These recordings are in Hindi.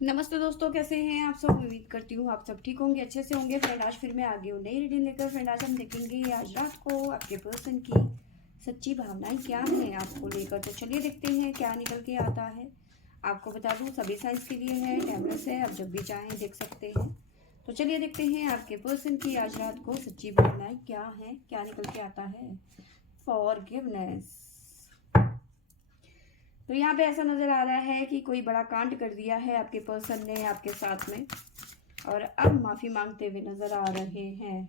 नमस्ते दोस्तों, कैसे हैं आप सब। उम्मीद करती हूँ आप सब ठीक होंगे, अच्छे से होंगे। फ्रेंड आज फिर मैं आ गई हूँ नई रीडिंग लेकर। फ्रेंड आज हम देखेंगे आज रात को आपके पर्सन की सच्ची भावनाएं क्या हैं आपको लेकर। तो चलिए देखते हैं क्या निकल के आता है। आपको बता दूँ सभी साइंस के लिए है, टाइमलेस है, आप जब भी चाहें देख सकते हैं। तो चलिए देखते हैं आपके पर्सन की आज रात को सच्ची भावनाएं क्या हैं, क्या निकल के आता है। फॉरगिवनेस। तो यहाँ पे ऐसा नजर आ रहा है कि कोई बड़ा कांड कर दिया है आपके पर्सन ने आपके साथ में, और अब माफी मांगते हुए नजर आ रहे हैं।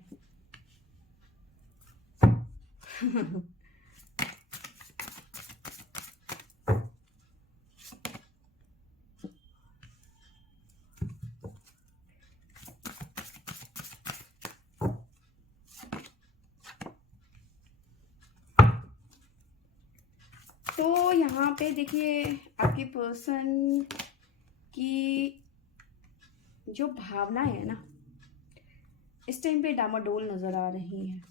तो यहाँ पे देखिए आपके पर्सन की जो भावना है ना, इस टाइम पे डामाडोल नजर आ रही है।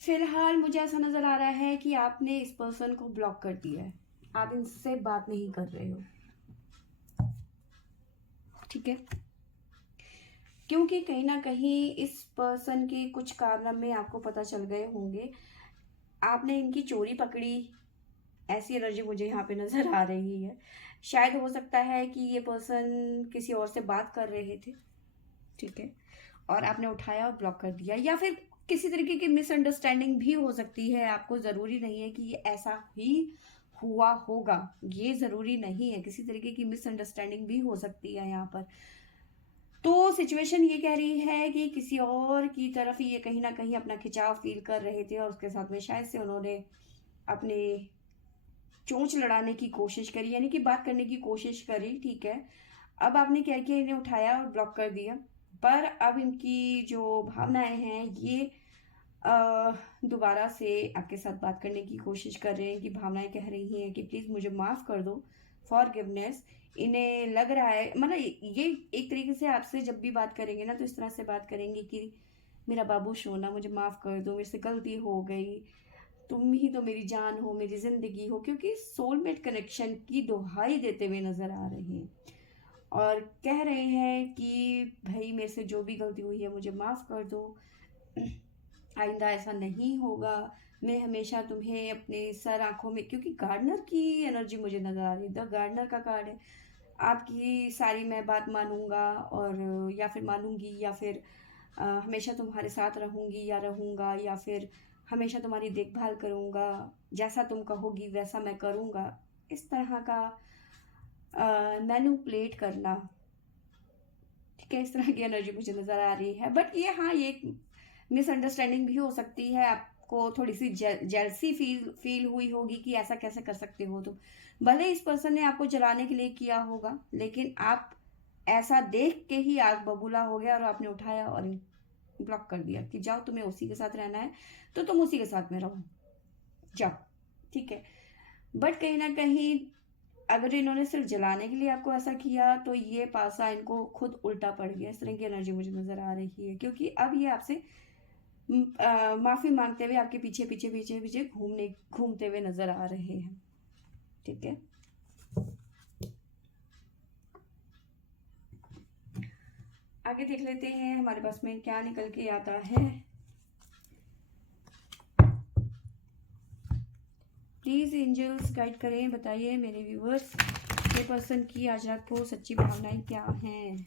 फिलहाल मुझे ऐसा नजर आ रहा है कि आपने इस पर्सन को ब्लॉक कर दिया है, आप इनसे बात नहीं कर रहे हो, ठीक है। क्योंकि कहीं ना कहीं इस पर्सन के कुछ कारनामे आपको पता चल गए होंगे, आपने इनकी चोरी पकड़ी, ऐसी एनर्जी मुझे यहाँ पे नजर आ रही है। शायद हो सकता है कि ये पर्सन किसी और से बात कर रहे थे, ठीक है, और आपने उठाया और ब्लॉक कर दिया, या फिर किसी तरीके की मिसअंडरस्टैंडिंग भी हो सकती है। आपको जरूरी नहीं है कि ये ऐसा ही हुआ होगा, ये जरूरी नहीं है, किसी तरीके की मिसअंडरस्टैंडिंग भी हो सकती है यहाँ पर। तो सिचुएशन ये कह रही है कि किसी और की तरफ ये कहीं ना कहीं अपना खिंचाव फील कर रहे थे, और उसके साथ में शायद से उन्होंने अपने चोंच लड़ाने की कोशिश करी, यानी कि बात करने की कोशिश करी, ठीक है। अब आपने क्या किया, इन्हें उठाया और ब्लॉक कर दिया। पर अब इनकी जो भावनाएं हैं ये दोबारा से आपके साथ बात करने की कोशिश कर रहे हैं। कि भावनाएं कह रही हैं कि प्लीज़ मुझे माफ़ कर दो, फॉरगिवनेस। इन्हें लग रहा है, मतलब ये एक तरीके से आपसे जब भी बात करेंगे ना, तो इस तरह से बात करेंगे कि मेरा बाबू सोना, मुझे माफ़ कर दो, मेरे से गलती हो गई, तुम ही तो मेरी जान हो, मेरी जिंदगी हो। क्योंकि सोलमेट कनेक्शन की दुहाई देते हुए नजर आ रहे हैं, और कह रहे हैं कि भाई मेरे से जो भी गलती हुई है मुझे माफ कर दो, आइंदा ऐसा नहीं होगा। मैं हमेशा तुम्हें अपने सर आंखों में, क्योंकि गार्डनर की एनर्जी मुझे नजर आ रही है, द गार्डनर का कार्ड है। आपकी सारी मैं बात मानूंगा, और या फिर मानूंगी, या फिर हमेशा तुम्हारे साथ रहूंगी या रहूंगा, या फिर हमेशा तुम्हारी देखभाल करूंगा, जैसा तुम कहोगी वैसा मैं करूंगा। इस तरह का मैनिपुलेट करना, ठीक है, इस तरह की एनर्जी मुझे नजर आ रही है। बट ये, हाँ, ये एक मिसअंडरस्टैंडिंग भी हो सकती है। आपको थोड़ी सी जेलसी फील हुई होगी कि ऐसा कैसे कर सकते हो तुम। भले इस पर्सन ने आपको जलाने के लिए किया होगा, लेकिन आप ऐसा देख के ही आग बबूला हो गया, और आपने उठाया और ब्लॉक कर दिया कि जाओ, तुम्हें उसी के साथ रहना है तो तुम उसी के साथ में रहो, जाओ, ठीक है। बट कहीं ना कहीं अगर इन्होंने सिर्फ जलाने के लिए आपको ऐसा किया, तो ये पासा इनको खुद उल्टा पड़ गया। इस तरह की एनर्जी मुझे नजर आ रही है, क्योंकि अब ये आपसे माफी मांगते हुए आपके पीछे पीछे पीछे पीछे घूमते हुए नजर आ रहे हैं, ठीक है। आगे देख लेते हैं हमारे पास में क्या निकल के आता है। प्लीज एंजल्स गाइड करें, बताइए मेरे व्यूवर्स, ये पर्सन की आज रात को सच्ची भावनाएं क्या हैं।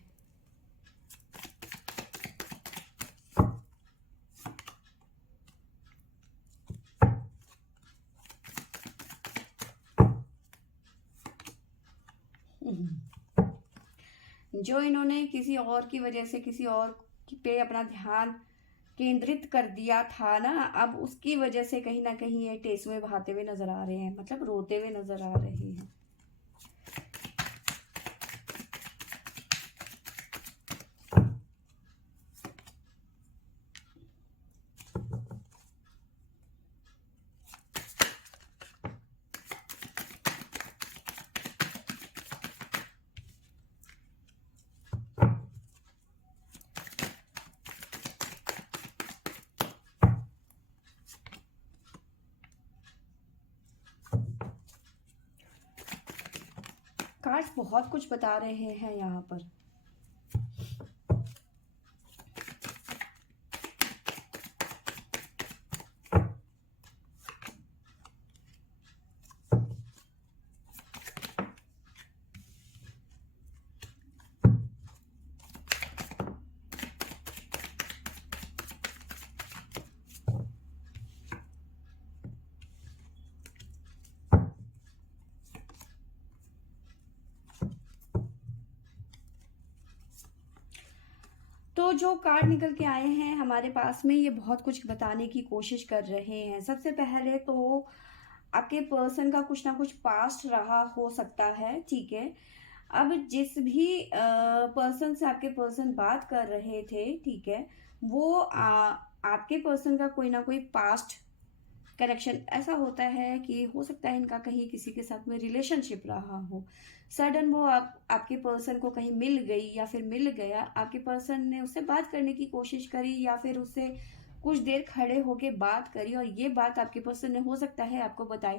जो इन्होंने किसी और की वजह से किसी और पे अपना ध्यान केंद्रित कर दिया था ना, अब उसकी वजह से कहीं ना कहीं ये टेसुए बहाते हुए नजर आ रहे हैं, मतलब रोते हुए नजर आ रहे हैं। कार्ड्स बहुत कुछ बता रहे हैं यहाँ पर। तो जो कार्ड निकल के आए हैं हमारे पास में, ये बहुत कुछ बताने की कोशिश कर रहे हैं। सबसे पहले तो आपके पर्सन का कुछ ना कुछ पास्ट रहा हो सकता है, ठीक है। अब जिस भी पर्सन से आपके पर्सन बात कर रहे थे, ठीक है, वो आपके पर्सन का कोई ना कोई पास्ट कनेक्शन ऐसा होता है कि हो सकता है इनका कहीं किसी के साथ में रिलेशनशिप रहा हो। सडन वो आपके पर्सन को कहीं मिल गई या फिर मिल गया, आपके पर्सन ने उससे बात करने की कोशिश करी या फिर उससे कुछ देर खड़े होके बात करी, और ये बात आपके पर्सन ने हो सकता है आपको बताई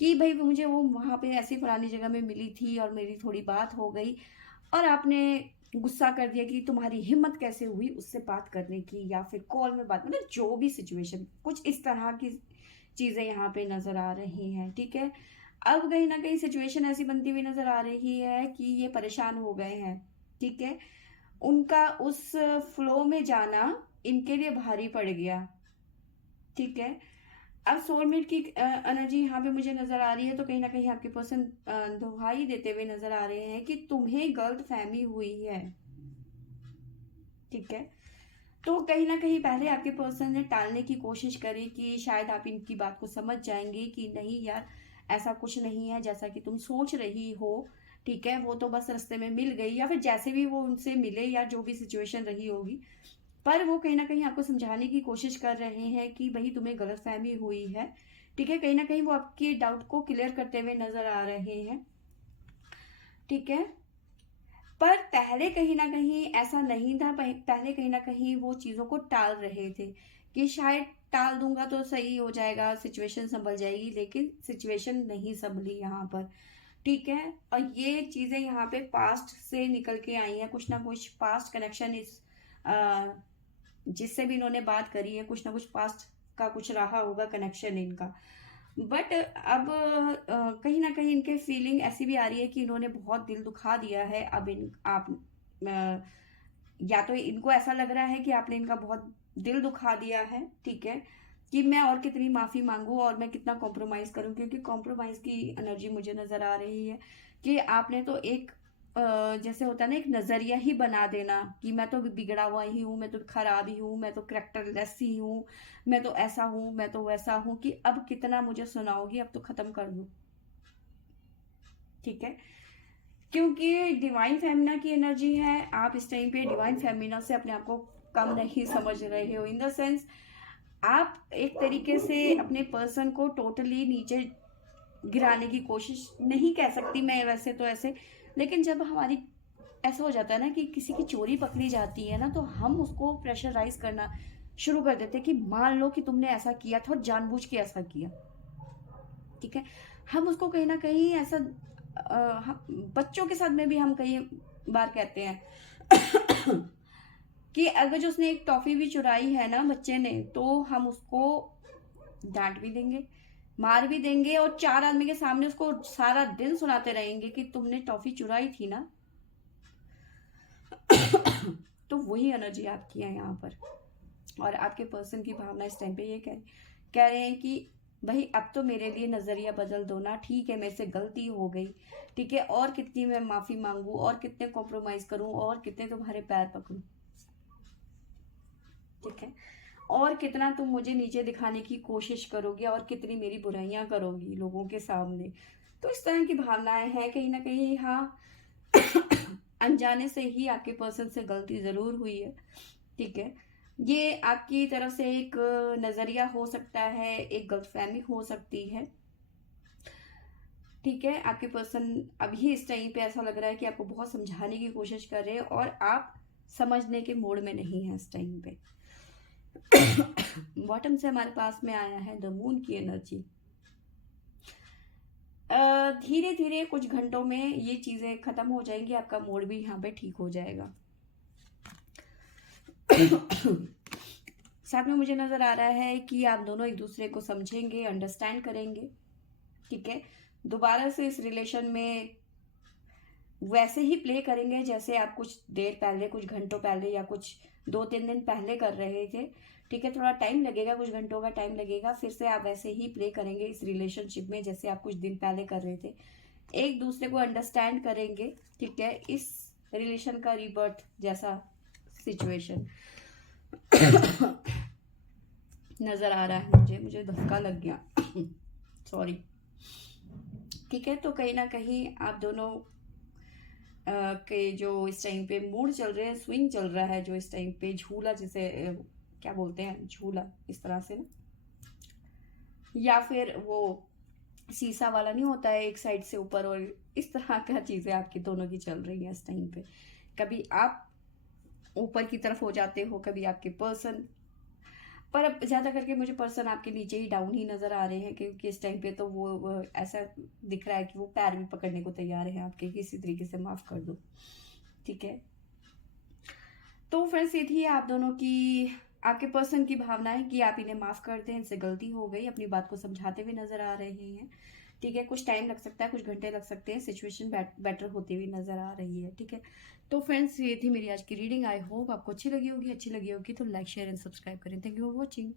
कि भाई मुझे वो वहाँ पे ऐसी फलानी जगह में मिली थी और मेरी थोड़ी बात हो गई, और आपने गुस्सा कर दिया कि तुम्हारी हिम्मत कैसे हुई उससे बात करने की, या फिर कॉल में बात, मतलब जो भी सिचुएशन, कुछ इस तरह की चीजें यहाँ पे नजर आ रही हैं, ठीक है। अब कहीं ना कहीं सिचुएशन ऐसी बनती हुई नजर आ रही है कि ये परेशान हो गए हैं, ठीक है। उनका उस फ्लो में जाना इनके लिए भारी पड़ गया, ठीक है। अब सोलमेट की एनर्जी यहाँ पे मुझे नजर आ रही है, तो कहीं ना कहीं आपके पर्सन दुहाई देते हुए नजर आ रहे हैं कि तुम्हें गलत फहमी हुई है, ठीक है। तो कहीं ना कहीं पहले आपके पर्सन ने टालने की कोशिश करी कि शायद आप इनकी बात को समझ जाएंगे कि नहीं यार, ऐसा कुछ नहीं है जैसा कि तुम सोच रही हो, ठीक है। वो तो बस रास्ते में मिल गई, या फिर जैसे भी वो उनसे मिले, या जो भी सिचुएशन रही होगी, पर वो कहीं ना कहीं आपको समझाने की कोशिश कर रहे हैं कि भाई तुम्हें गलतफहमी हुई है, ठीक है। कहीं ना कहीं वो आपके डाउट को क्लियर करते हुए नजर आ रहे हैं, ठीक है। पर पहले कहीं ना कहीं ऐसा नहीं था, पहले कहीं ना कहीं वो चीजों को टाल रहे थे कि शायद टाल दूंगा तो सही हो जाएगा, सिचुएशन संभल जाएगी, लेकिन सिचुएशन नहीं संभली यहाँ पर, ठीक है। और ये चीजें यहाँ पे पास्ट से निकल के आई हैं, कुछ ना कुछ पास्ट कनेक्शन इस जिससे भी इन्होंने बात करी है, कुछ ना कुछ पास्ट का कुछ रहा होगा कनेक्शन इनका। बट अब कहीं ना कहीं इनके फीलिंग ऐसी भी आ रही है कि इन्होंने बहुत दिल दुखा दिया है। अब इन आप या तो इनको ऐसा लग रहा है कि आपने इनका बहुत दिल दुखा दिया है, ठीक है, कि मैं और कितनी माफी मांगू और मैं कितना कॉम्प्रोमाइज करूं, क्योंकि कॉम्प्रोमाइज की एनर्जी मुझे नजर आ रही है कि आपने तो एक जैसे होता है ना, एक नजरिया ही बना देना कि मैं तो बिगड़ा हुआ ही हूँ, मैं तो खराब ही हूँ, मैं तो करेक्टरलेस ही हूँ, मैं तो ऐसा हूँ, मैं तो वैसा हूँ, कि अब कितना मुझे सुनाओगी, अब तो खत्म कर दो, ठीक है। क्योंकि डिवाइन फेमिना की एनर्जी है, आप इस टाइम पे डिवाइन फेमिना से अपने आप को कम नहीं समझ रहे हो। इन द सेंस आप एक तरीके से अपने पर्सन को टोटली नीचे गिराने की कोशिश नहीं कह सकती मैं वैसे तो ऐसे, लेकिन जब हमारी ऐसा हो जाता है ना कि किसी की चोरी पकड़ी जाती है ना, तो हम उसको प्रेशराइज करना शुरू कर देते हैं कि मान लो कि तुमने ऐसा किया था और जानबूझ के ऐसा किया, ठीक है। हम उसको कहीं ना कहीं ऐसा बच्चों के साथ में भी हम कई बार कहते हैं कि अगर जो उसने एक टॉफी भी चुराई है ना बच्चे ने, तो हम उसको डांट भी देंगे, मार भी देंगे, और चार आदमी के सामने उसको सारा दिन सुनाते रहेंगे कि तुमने टॉफी चुराई थी ना। तो वही एनर्जी आपकी है यहाँ पर, और आपके पर्सन की भावना इस टाइम पे ये कह रहे हैं कि भाई अब तो मेरे लिए नजरिया बदल दो ना, ठीक है मेरे से गलती हो गई, ठीक है, और कितनी मैं माफी मांगू, और कितने कॉम्प्रोमाइज करूं, और कितने तुम्हारे पैर पकड़ूं, ठीक है, और कितना तुम मुझे नीचे दिखाने की कोशिश करोगे, और कितनी मेरी बुराइयां करोगी लोगों के सामने। तो इस तरह की भावनाएं हैं कहीं ना कहीं। हाँ, अनजाने से ही आपके पर्सन से गलती जरूर हुई है, ठीक है। ये आपकी तरफ से एक नजरिया हो सकता है, एक गलतफहमी हो सकती है, ठीक है। आपके पर्सन अभी इस टाइम पे ऐसा लग रहा है कि आपको बहुत समझाने की कोशिश कर रहे हैं, और आप समझने के मूड में नहीं है इस टाइम पे। बॉटम से हमारे पास में आया है द मून की एनर्जी। धीरे धीरे कुछ घंटों में ये चीज़ें ख़त्म हो जाएंगी, आपका मूड भी यहाँ पे ठीक हो जाएगा। साथ में मुझे नज़र आ रहा है कि आप दोनों एक दूसरे को समझेंगे, अंडरस्टैंड करेंगे, ठीक है। दोबारा से इस रिलेशन में वैसे ही प्ले करेंगे जैसे आप कुछ देर पहले, कुछ घंटों पहले या कुछ 2-3 दिन पहले कर रहे थे, ठीक है। थोड़ा टाइम लगेगा, कुछ घंटों का टाइम लगेगा, फिर से आप वैसे ही प्ले करेंगे इस रिलेशनशिप में जैसे आप कुछ दिन पहले कर रहे थे। एक दूसरे को अंडरस्टैंड करेंगे, ठीक है। इस रिलेशन का रीबर्थ जैसा सिचुएशन नजर आ रहा है मुझे धक्का लग गया सॉरी, ठीक है। तो कहीं ना कहीं आप दोनों के जो इस टाइम पे मूड चल रहे हैं, स्विंग चल रहा है, जो इस टाइम पे झूला, जैसे क्या बोलते हैं, झूला इस तरह से ना, या फिर वो सीसा वाला नहीं होता है एक साइड से ऊपर, और इस तरह का चीजें आपकी दोनों की चल रही है इस टाइम पे। कभी आप ऊपर की तरफ हो जाते हो, कभी आपके पर्सन, पर अब ज्यादा करके मुझे पर्सन आपके नीचे ही डाउन ही नजर आ रहे हैं, क्योंकि इस टाइम पे तो वो ऐसा दिख रहा है कि वो पैर भी पकड़ने को तैयार है आपके, किसी तरीके से माफ कर दो, ठीक है। तो फ्रेंड्स ये थी आप दोनों की, आपके पर्सन की भावनाएं कि आप इन्हें माफ कर दें, इनसे गलती हो गई, अपनी बात को समझाते हुए नजर आ रहे हैं, ठीक है। कुछ टाइम लग सकता है, कुछ घंटे लग सकते हैं, सिचुएशन बेटर होती हुई नजर आ रही है, ठीक है। तो फ्रेंड्स ये थी मेरी आज की रीडिंग। आई होप आपको अच्छी लगी होगी तो लाइक शेयर एंड सब्सक्राइब करें। Thank you for watching.